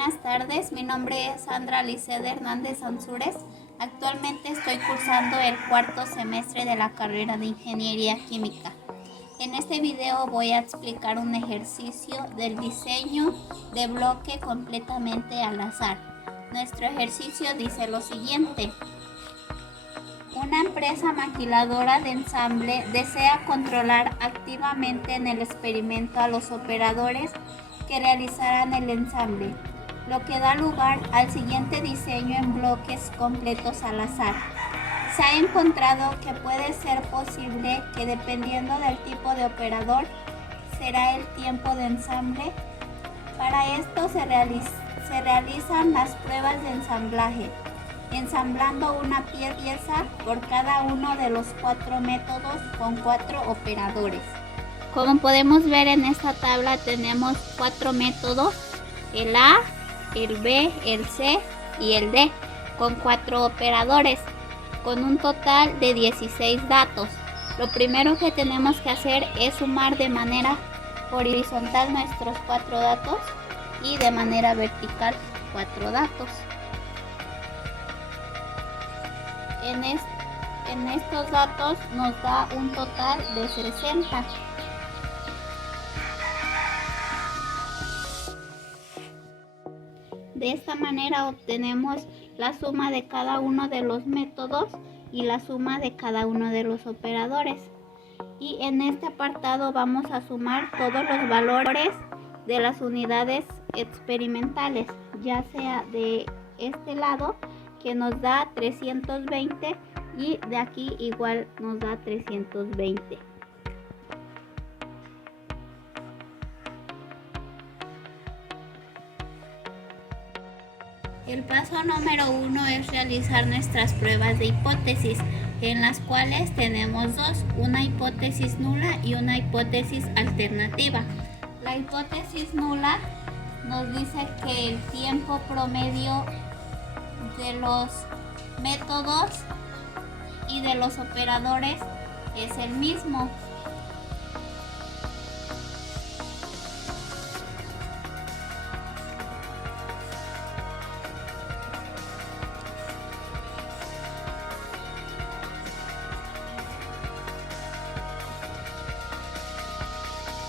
Buenas tardes, mi nombre es Sandra Liceda Hernández Ansúrez. Actualmente estoy cursando el cuarto semestre de la carrera de Ingeniería Química. En este video voy a explicar un ejercicio del diseño de bloque completamente al azar. Nuestro ejercicio dice lo siguiente. Una empresa maquiladora de ensamble desea controlar activamente en el experimento a los operadores que realizarán el ensamble, lo que da lugar al siguiente diseño en bloques completos al azar. Se ha encontrado que puede ser posible que dependiendo del tipo de operador será el tiempo de ensamble. Para esto se realizan las pruebas de ensamblaje, ensamblando una pieza por cada uno de los 4 métodos con 4 operadores. Como podemos ver en esta tabla tenemos 4 métodos, el A, el B, el C y el D, con 4 operadores, con un total de 16 datos. Lo primero que tenemos que hacer es sumar de manera horizontal nuestros 4 datos y de manera vertical 4 datos. En estos datos nos da un total de 60. De esta manera obtenemos la suma de cada uno de los métodos y la suma de cada uno de los operadores. Y en este apartado vamos a sumar todos los valores de las unidades experimentales, ya sea de este lado que nos da 320 y de aquí igual nos da 320. El paso número 1 es realizar nuestras pruebas de hipótesis, en las cuales tenemos dos, una hipótesis nula y una hipótesis alternativa. La hipótesis nula nos dice que el tiempo promedio de los métodos y de los operadores es el mismo.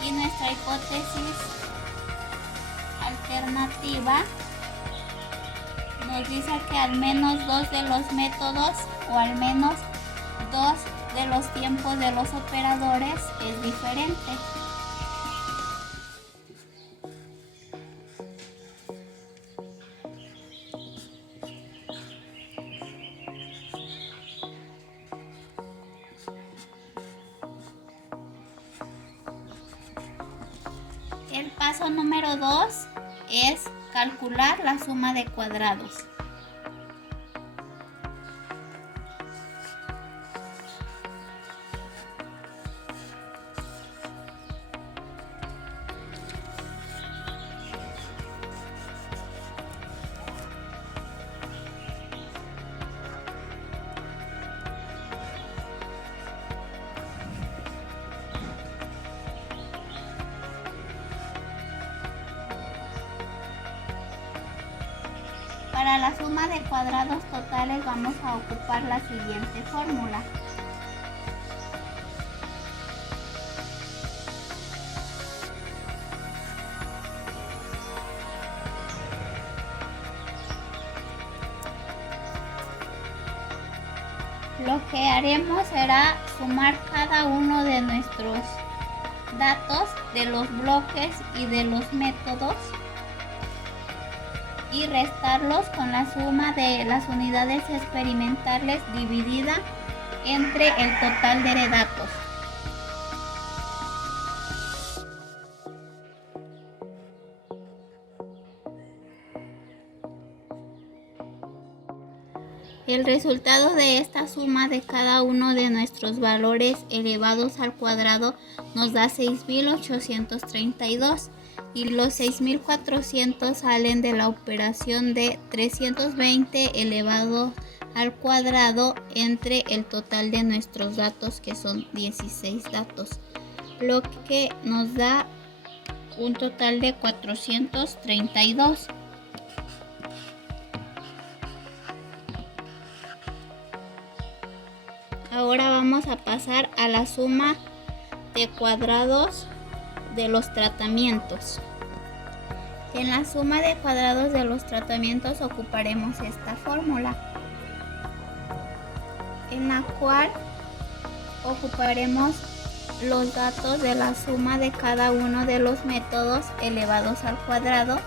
Y nuestra hipótesis alternativa nos dice que al menos 2 de los métodos o al menos 2 de los tiempos de los operadores es diferente. El paso número 2 es calcular la suma de cuadrados. Para la suma de cuadrados totales vamos a ocupar la siguiente fórmula. Lo que haremos será sumar cada uno de nuestros datos de los bloques y de los métodos y restarlos con la suma de las unidades experimentales dividida entre el total de datos. El resultado de esta suma de cada uno de nuestros valores elevados al cuadrado nos da 6.832 y los 6.400 salen de la operación de 320 elevado al cuadrado entre el total de nuestros datos, que son 16 datos, lo que nos da un total de 432. vamos a pasar a la suma de cuadrados de los tratamientos. En la suma de cuadrados de los tratamientos ocuparemos esta fórmula, en la cual ocuparemos los datos de la suma de cada uno de los métodos elevados al cuadrado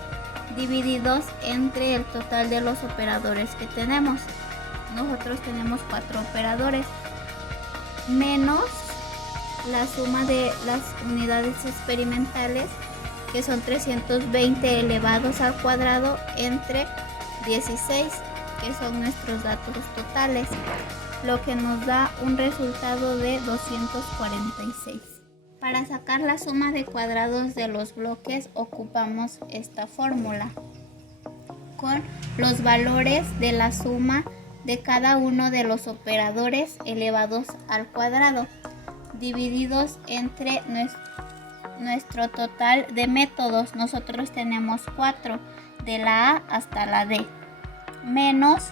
divididos entre el total de los operadores que tenemos. Nosotros tenemos 4 operadores, menos la suma de las unidades experimentales, que son 320 elevados al cuadrado entre 16, que son nuestros datos totales, lo que nos da un resultado de 246. Para sacar la suma de cuadrados de los bloques ocupamos esta fórmula, con los valores de la suma de cada uno de los operadores elevados al cuadrado, divididos entre nuestro total de métodos. Nosotros tenemos 4, de la A hasta la D, menos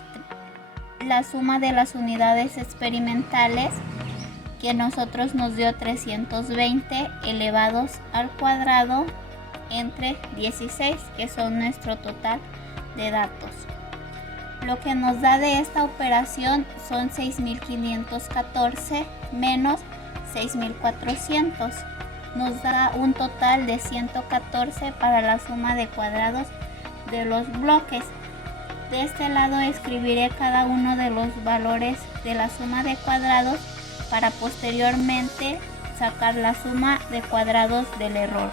la suma de las unidades experimentales, que nosotros nos dio 320 elevados al cuadrado entre 16, que son nuestro total de datos. Lo que nos da de esta operación son 6.514 menos 6.400. Nos da un total de 114 para la suma de cuadrados de los bloques. De este lado escribiré cada uno de los valores de la suma de cuadrados para posteriormente sacar la suma de cuadrados del error.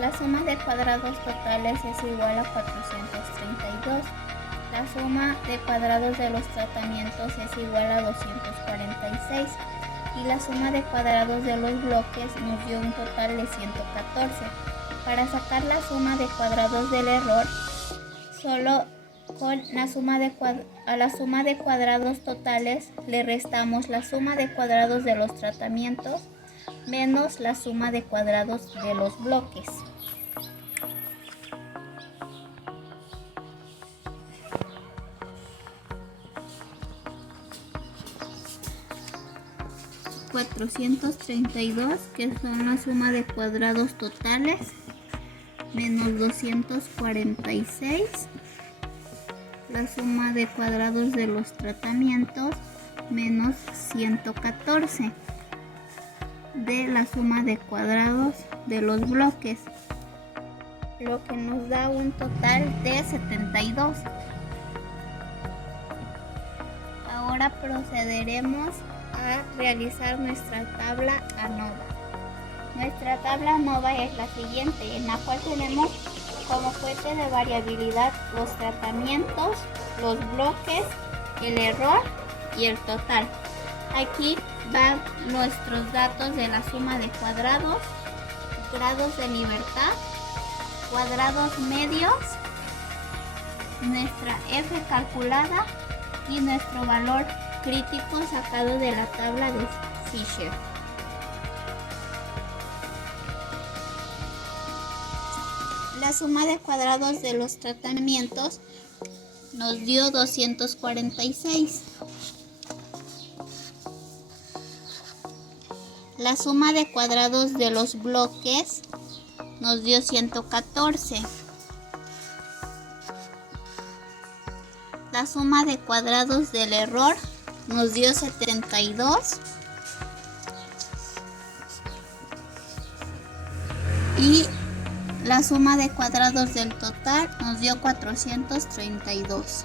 La suma de cuadrados totales es igual a 432. La suma de cuadrados de los tratamientos es igual a 246. Y la suma de cuadrados de los bloques nos dio un total de 114. Para sacar la suma de cuadrados del error, solo con la suma a la suma de cuadrados totales le restamos la suma de cuadrados de los tratamientos menos la suma de cuadrados de los bloques. $432, que son la suma de cuadrados totales, menos 246, la suma de cuadrados de los tratamientos, menos 114, de la suma de cuadrados de los bloques, lo que nos da un total de 72. Ahora procederemos a realizar nuestra tabla ANOVA. Nuestra tabla ANOVA es la siguiente, en la cual tenemos como fuente de variabilidad los tratamientos, los bloques, el error y el total. Aquí van nuestros datos de la suma de cuadrados, grados de libertad, cuadrados medios, nuestra F calculada y nuestro valor crítico sacado de la tabla de Fisher. La suma de cuadrados de los tratamientos nos dio 246. La suma de cuadrados de los bloques nos dio 114. La suma de cuadrados del error nos dio 72. Y la suma de cuadrados del total nos dio 432.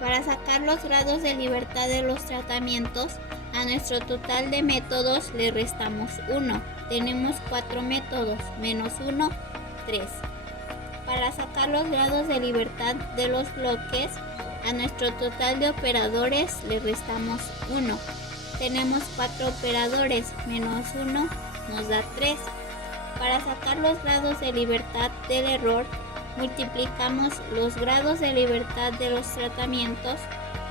Para sacar los grados de libertad de los tratamientos, a nuestro total de métodos le restamos 1. Tenemos 4 métodos, menos 1, 3. Para sacar los grados de libertad de los bloques, a nuestro total de operadores le restamos 1. Tenemos 4 operadores, menos 1 nos da 3. Para sacar los grados de libertad del error, multiplicamos los grados de libertad de los tratamientos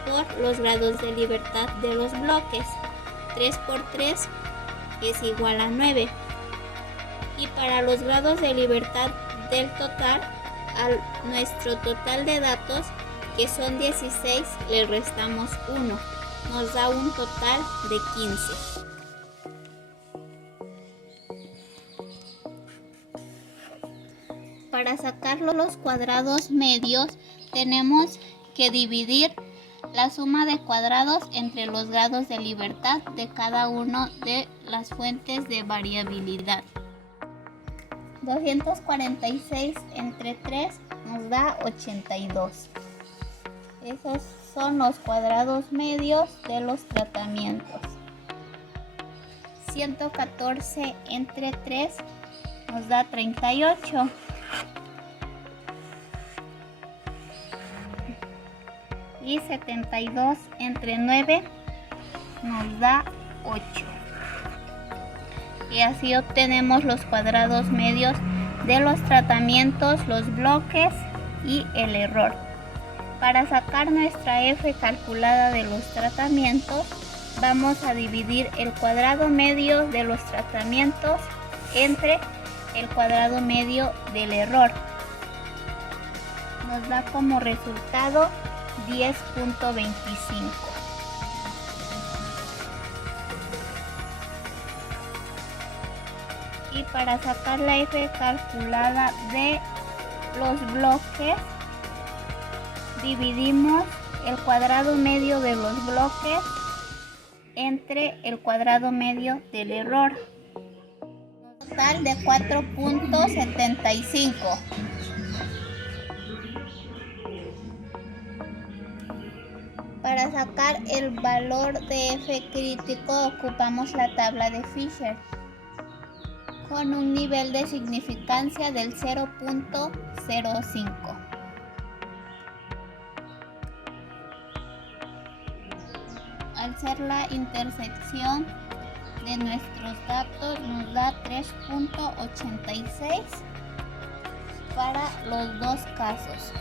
por los grados de libertad de los bloques. 3 por 3 es igual a 9. Y para los grados de libertad del total, a nuestro total de datos, que son 16, le restamos 1. Nos da un total de 15. Para sacar los cuadrados medios, tenemos que dividir la suma de cuadrados entre los grados de libertad de cada una de las fuentes de variabilidad. 246 entre 3 nos da 82. Esos son los cuadrados medios de los tratamientos. 114 entre 3 nos da 38. Y 72 entre 9 nos da 8. Y así obtenemos los cuadrados medios de los tratamientos, los bloques y el error. Para sacar nuestra F calculada de los tratamientos, vamos a dividir el cuadrado medio de los tratamientos entre el cuadrado medio del error. Nos da como resultado 10.25. Y para sacar la F calculada de los bloques, dividimos el cuadrado medio de los bloques entre el cuadrado medio del error. Total de 4.75. Para sacar el valor de F crítico ocupamos la tabla de Fisher con un nivel de significancia del 0.05. Al ser la intersección de nuestros datos nos da 3.86 para los dos casos.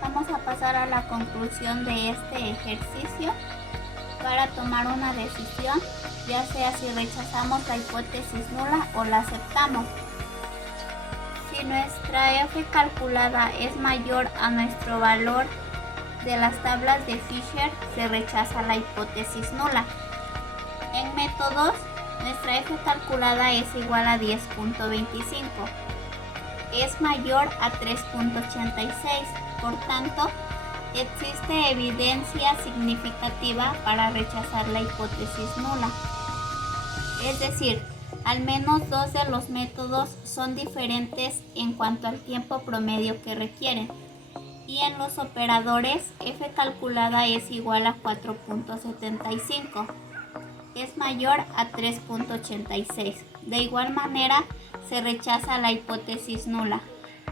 Vamos a pasar a la conclusión de este ejercicio para tomar una decisión, ya sea si rechazamos la hipótesis nula o la aceptamos. Si nuestra F calculada es mayor a nuestro valor de las tablas de Fisher, se rechaza la hipótesis nula. En métodos, nuestra F calculada es igual a 10.25. Es mayor a 3.86. Por tanto, existe evidencia significativa para rechazar la hipótesis nula. Es decir, al menos dos de los métodos son diferentes en cuanto al tiempo promedio que requieren. Y en los operadores, F calculada es igual a 4.75. Es mayor a 3.86. De igual manera, se rechaza la hipótesis nula,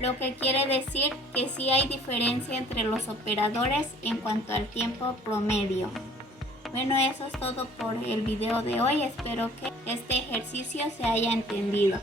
lo que quiere decir que sí hay diferencia entre los operadores en cuanto al tiempo promedio. Bueno, eso es todo por el video de hoy. Espero que este ejercicio se haya entendido.